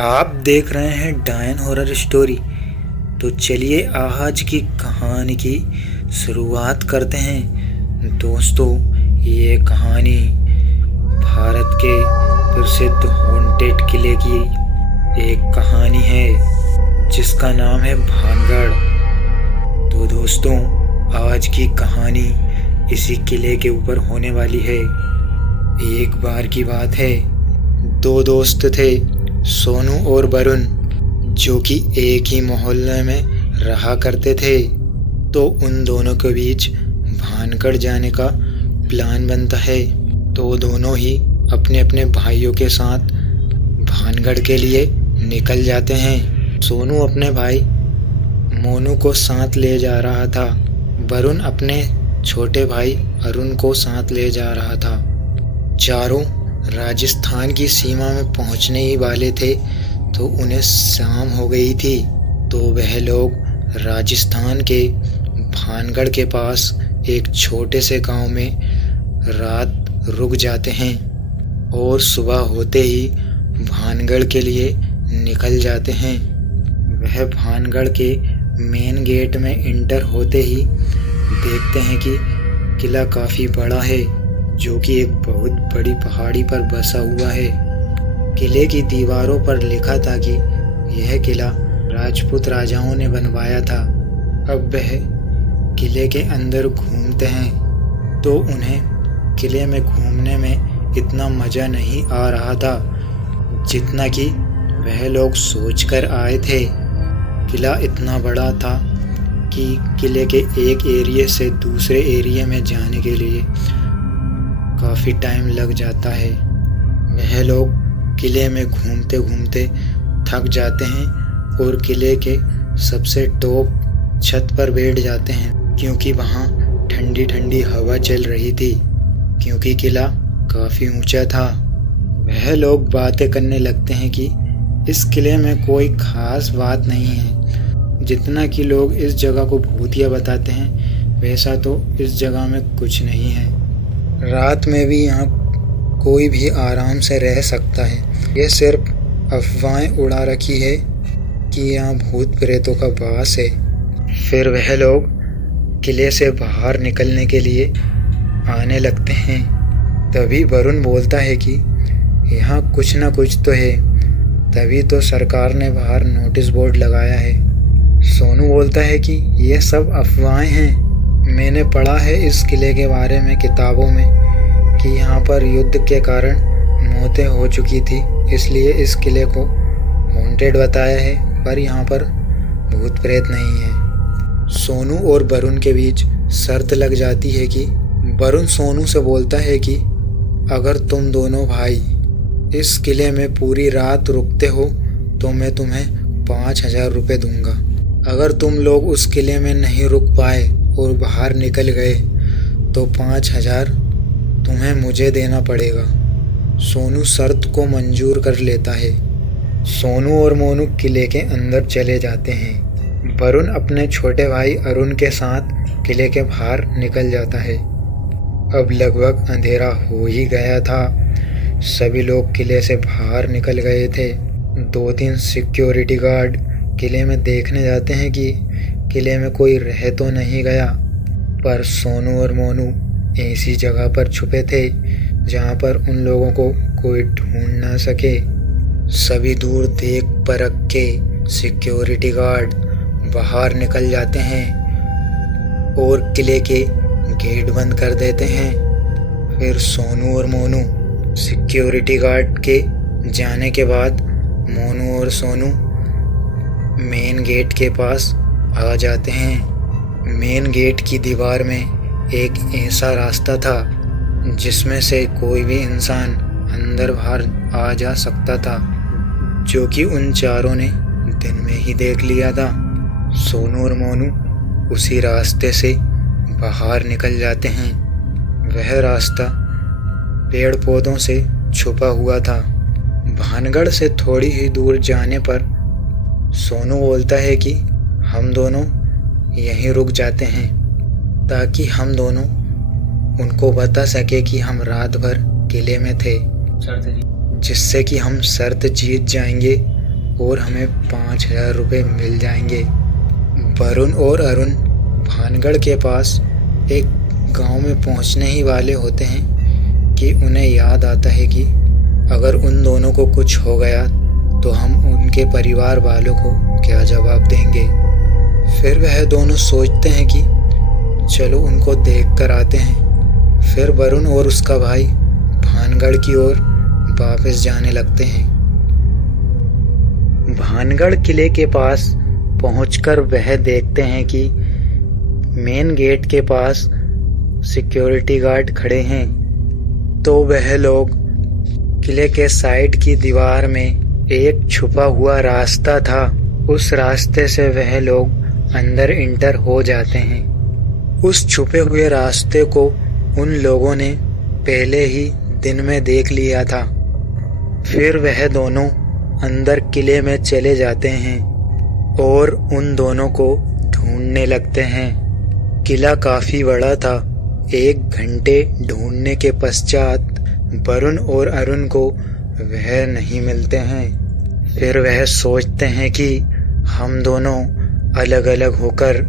आप देख रहे हैं डायन हॉरर स्टोरी। तो चलिए आज की कहानी की शुरुआत करते हैं। दोस्तों, ये कहानी भारत के प्रसिद्ध हॉन्टेड किले की एक कहानी है जिसका नाम है भानगढ़। तो दोस्तों, आज की कहानी इसी किले के ऊपर होने वाली है। एक बार की बात है, दो दोस्त थे, सोनू और वरुण, जो कि एक ही मोहल्ले में रहा करते थे। तो उन दोनों के बीच भानगढ़ जाने का प्लान बनता है। तो दोनों ही अपने अपने भाइयों के साथ भानगढ़ के लिए निकल जाते हैं। सोनू अपने भाई मोनू को साथ ले जा रहा था। वरुण अपने छोटे भाई अरुण को साथ ले जा रहा था। चारों राजस्थान की सीमा में पहुंचने ही वाले थे तो उन्हें शाम हो गई थी। तो वह लोग राजस्थान के भानगढ़ के पास एक छोटे से गांव में रात रुक जाते हैं और सुबह होते ही भानगढ़ के लिए निकल जाते हैं। वह भानगढ़ के मेन गेट में इंटर होते ही देखते हैं कि किला काफ़ी बड़ा है, जो कि एक बहुत बड़ी पहाड़ी पर बसा हुआ है। किले की दीवारों पर लिखा था कि यह किला राजपूत राजाओं ने बनवाया था। अब वह किले के अंदर घूमते हैं तो उन्हें किले में घूमने में इतना मज़ा नहीं आ रहा था जितना कि वह लोग सोचकर आए थे। किला इतना बड़ा था कि किले के एक एरिया से दूसरे एरिया में जाने के लिए काफ़ी टाइम लग जाता है। वह लोग किले में घूमते घूमते थक जाते हैं और किले के सबसे टॉप छत पर बैठ जाते हैं, क्योंकि वहाँ ठंडी ठंडी हवा चल रही थी, क्योंकि किला काफ़ी ऊंचा था। वह लोग बातें करने लगते हैं कि इस किले में कोई ख़ास बात नहीं है। जितना कि लोग इस जगह को भूतिया बताते हैं, वैसा तो इस जगह में कुछ नहीं है। रात में भी यहाँ कोई भी आराम से रह सकता है। ये सिर्फ अफवाहें उड़ा रखी है कि यहाँ भूत प्रेतों का वास है। फिर वह लोग किले से बाहर निकलने के लिए आने लगते हैं। तभी वरुण बोलता है कि यहाँ कुछ ना कुछ तो है, तभी तो सरकार ने बाहर नोटिस बोर्ड लगाया है। सोनू बोलता है कि ये सब अफवाहें हैं। मैंने पढ़ा है इस किले के बारे में किताबों में कि यहाँ पर युद्ध के कारण मौतें हो चुकी थी, इसलिए इस किले को हॉन्टेड बताया है, पर यहाँ पर भूत प्रेत नहीं है। सोनू और वरुण के बीच शर्त लग जाती है कि वरुण सोनू से बोलता है कि अगर तुम दोनों भाई इस किले में पूरी रात रुकते हो तो मैं तुम्हें 5,000 रुपये दूंगा। अगर तुम लोग उस किले में नहीं रुक पाए और बाहर निकल गए तो 5,000 तुम्हें मुझे देना पड़ेगा। सोनू शर्त को मंजूर कर लेता है। सोनू और मोनू किले के अंदर चले जाते हैं। वरुण अपने छोटे भाई अरुण के साथ किले के बाहर निकल जाता है। अब लगभग अंधेरा हो ही गया था। सभी लोग किले से बाहर निकल गए थे। 2-3 सिक्योरिटी गार्ड किले में देखने जाते हैं कि किले में कोई रह तो नहीं गया, पर सोनू और मोनू ऐसी जगह पर छुपे थे जहाँ पर उन लोगों को कोई ढूंढ ना सके। सभी दूर देख परख के सिक्योरिटी गार्ड बाहर निकल जाते हैं और किले के गेट बंद कर देते हैं। फिर सोनू और मोनू सिक्योरिटी गार्ड के जाने के बाद मोनू और सोनू मेन गेट के पास आ जाते हैं। मेन गेट की दीवार में एक ऐसा रास्ता था जिसमें से कोई भी इंसान अंदर बाहर आ जा सकता था, जो कि उन चारों ने दिन में ही देख लिया था। सोनू और मोनू उसी रास्ते से बाहर निकल जाते हैं। वह रास्ता पेड़ पौधों से छुपा हुआ था। भानगढ़ से थोड़ी ही दूर जाने पर सोनू बोलता है कि हम दोनों यहीं रुक जाते हैं ताकि हम दोनों उनको बता सके कि हम रात भर किले में थे, जिससे कि हम शर्त जीत जाएंगे और हमें 5,000 रुपये मिल जाएंगे। वरुण और अरुण भानगढ़ के पास एक गांव में पहुंचने ही वाले होते हैं कि उन्हें याद आता है कि अगर उन दोनों को कुछ हो गया तो हम उनके परिवार वालों को क्या जवाब देंगे। फिर वह दोनों सोचते हैं कि चलो उनको देख कर आते हैं। फिर वरुण और उसका भाई भानगढ़ की ओर वापस जाने लगते हैं। भानगढ़ किले के पास पहुंचकर वह देखते हैं कि मेन गेट के पास सिक्योरिटी गार्ड खड़े हैं। तो वह लोग किले के साइड की दीवार में एक छुपा हुआ रास्ता था, उस रास्ते से वह लोग अंदर इंटर हो जाते हैं। उस छुपे हुए रास्ते को उन लोगों ने पहले ही दिन में देख लिया था। फिर वह दोनों अंदर किले में चले जाते हैं और उन दोनों को ढूंढने लगते हैं। किला काफी बड़ा था। 1 घंटे ढूंढने के पश्चात वरुण और अरुण को वह नहीं मिलते हैं। फिर वह सोचते हैं कि हम दोनों अलग अलग होकर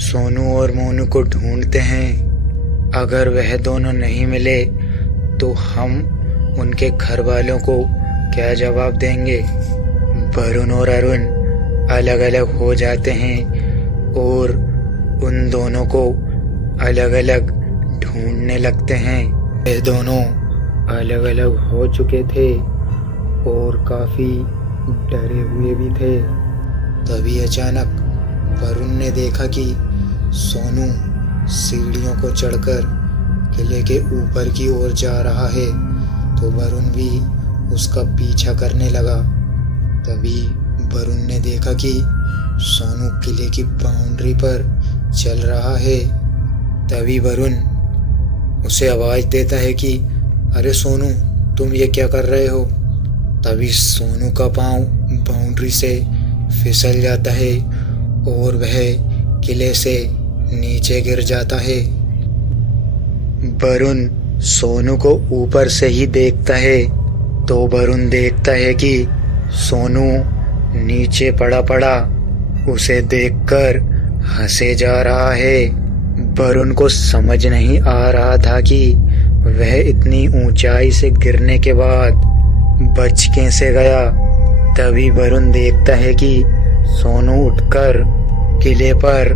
सोनू और मोनू को ढूंढते हैं। अगर वह दोनों नहीं मिले तो हम उनके घर वालों को क्या जवाब देंगे। वरुण और अरुण अलग अलग हो जाते हैं और उन दोनों को अलग अलग ढूंढने लगते हैं। वे दोनों अलग अलग हो चुके थे और काफी डरे हुए भी थे। तभी अचानक वरुण ने देखा कि सोनू सीढ़ियों को चढ़कर किले के ऊपर की ओर जा रहा है। तो वरुण भी उसका पीछा करने लगा। तभी वरुण ने देखा कि सोनू किले की बाउंड्री पर चल रहा है। तभी वरुण उसे आवाज देता है कि अरे सोनू, तुम ये क्या कर रहे हो। तभी सोनू का पांव बाउंड्री से फिसल जाता है और वह किले से नीचे गिर जाता है। वरुण सोनू को ऊपर से ही देखता है तो वरुण देखता है कि सोनू नीचे पड़ा पड़ा उसे देखकर हंसे जा रहा है। वरुण को समझ नहीं आ रहा था कि वह इतनी ऊंचाई से गिरने के बाद बच कैसे गया। तभी वरुण देखता है कि सोनू उठकर किले पर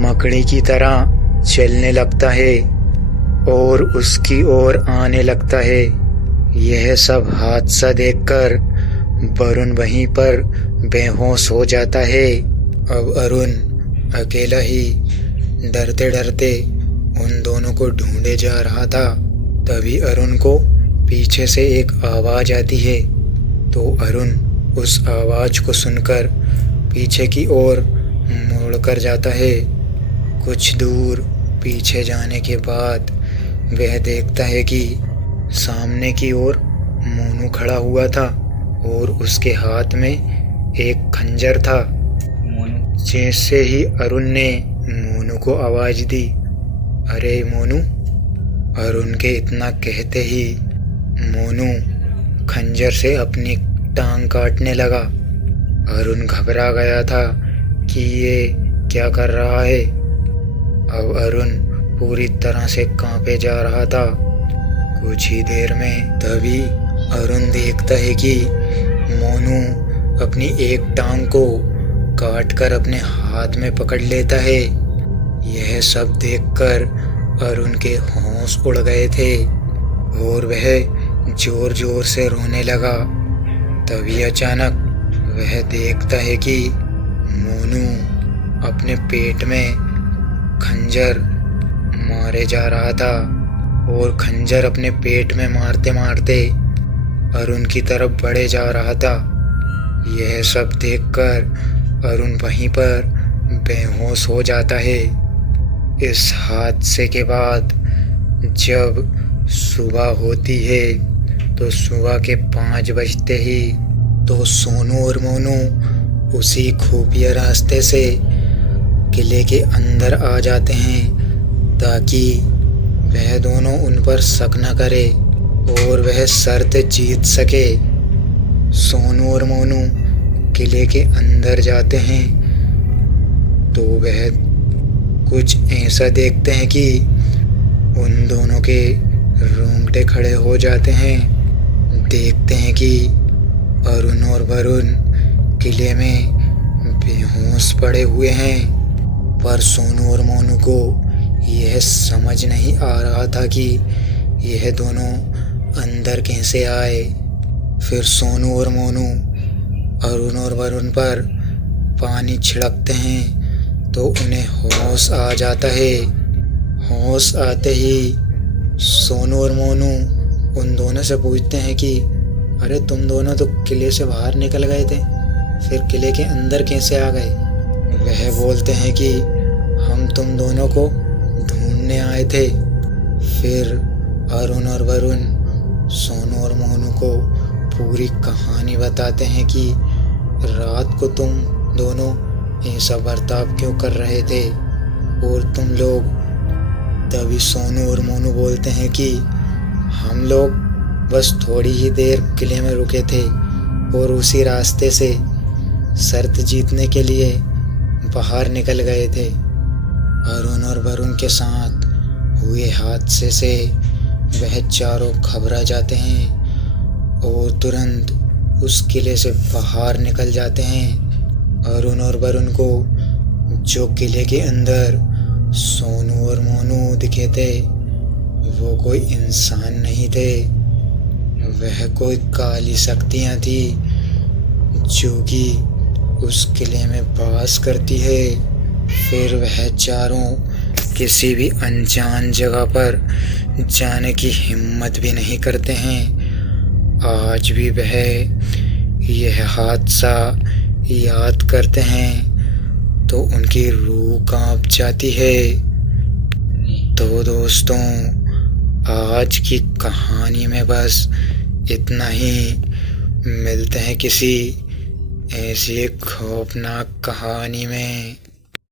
मकड़ी की तरह चलने लगता है और उसकी ओर आने लगता है। यह सब हादसा देखकर वरुण वहीं पर बेहोश हो जाता है। अब अरुण अकेला ही डरते डरते उन दोनों को ढूंढे जा रहा था। तभी अरुण को पीछे से एक आवाज आती है। तो अरुण उस आवाज को सुनकर पीछे की ओर मुड़कर जाता है। कुछ दूर पीछे जाने के बाद वह देखता है कि सामने की ओर मोनू खड़ा हुआ था और उसके हाथ में एक खंजर था। जैसे ही अरुण ने मोनू को आवाज दी, अरे मोनू। अरुण के इतना कहते ही मोनू खंजर से अपनी टांग काटने लगा। अरुण घबरा गया था कि ये क्या कर रहा है। अब अरुण पूरी तरह से कांपे जा रहा था। कुछ ही देर में तभी अरुण देखता है कि मोनू अपनी एक टांग को काटकर अपने हाथ में पकड़ लेता है। यह सब देखकर अरुण के होश उड़ गए थे और वह जोर जोर से रोने लगा। तभी अचानक वह देखता है कि मोनू अपने पेट में खंजर मारे जा रहा था और खंजर अपने पेट में मारते मारते अरुण की तरफ बढ़े जा रहा था। यह सब देखकर अरुण वहीं पर बेहोश हो जाता है। इस हादसे के बाद जब सुबह होती है तो सुबह के 5 बजते ही तो सोनू और मोनू उसी खुफिया रास्ते से किले के अंदर आ जाते हैं ताकि वह दोनों उन पर शक न करे और वह शर्त जीत सके। सोनू और मोनू किले के अंदर जाते हैं तो वह कुछ ऐसा देखते हैं कि उन दोनों के रोंगटे खड़े हो जाते हैं। देखते हैं कि अरुण और वरुण किले में बेहोश पड़े हुए हैं, पर सोनू और मोनू को यह समझ नहीं आ रहा था कि यह दोनों अंदर कैसे आए। फिर सोनू और मोनू अरुण और वरुण पर पानी छिड़कते हैं तो उन्हें होश आ जाता है। होश आते ही सोनू और मोनू उन दोनों से पूछते हैं कि अरे तुम दोनों तो किले से बाहर निकल गए थे, फिर किले के अंदर कैसे आ गए? वह बोलते हैं कि हम तुम दोनों को ढूंढने आए थे। फिर अरुण और वरुण सोनू और मोनू को पूरी कहानी बताते हैं कि रात को तुम दोनों ऐसा बर्ताव क्यों कर रहे थे और तुम लोग। तभी सोनू और मोनू बोलते हैं कि हम लोग बस थोड़ी ही देर किले में रुके थे और उसी रास्ते से शर्त जीतने के लिए बाहर निकल गए थे। अरुण और वरुण के साथ हुए हादसे से वह चारों घबरा जाते हैं और तुरंत उस किले से बाहर निकल जाते हैं। अरुण और वरुण को जो किले के अंदर सोनू और मोनू दिखे थे वो कोई इंसान नहीं थे, वह कोई काली शक्तियाँ थी जो कि उस किले में वास करती है। फिर वह चारों किसी भी अनजान जगह पर जाने की हिम्मत भी नहीं करते हैं। आज भी वह यह हादसा याद करते हैं तो उनकी रूह कांप जाती है। तो दोस्तों, आज की कहानी में बस इतना ही। मिलते हैं किसी ऐसी एक खौफनाक कहानी में।